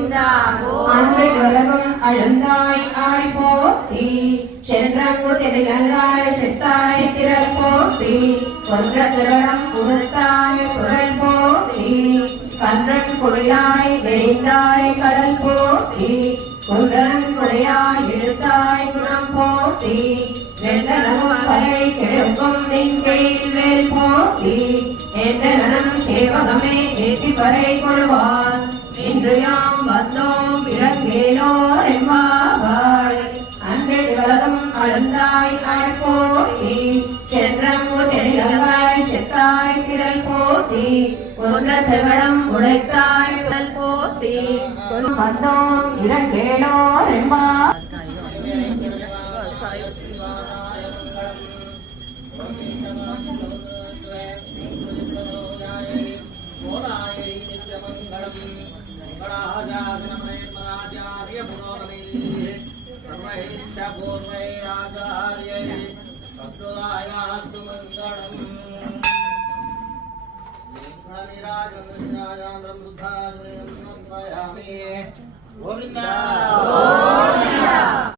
அன்பு உலகம் அழுந்தாய் ஆய் போத்தி சென்றங்கு தெளிலங்காய் செத்தாய் திரள் போத்தி கொன்ற திரளம் புகுத்தாய் குரல் போத்தி கன்றன் குடியாய் வெறிந்தாய் கடல் போத்தி குன்றன் குடையாய் இழுத்தாய் குணம் போத்தி வென்றனமும் கலை கெடுக்கும் நெஞ்செயில் போத்தி என்றனம் சேவகமே ஏற்றி பறை கொள்வார் இன்று யாம் வந்தோம் பிறக்கேலோர் எம்மாவாய் அன்பே உலகம் அழுந்தாய் ஆய் போத்தி சென்றங்கு தெளிலங்காய் செத்தாய் திரள் போத்தி கொன்ற செவடம் உழைத்தாய் புகழ் போத்தி வந்தோம் இரண்டேலோர் எம்மாவாய் गोविंदा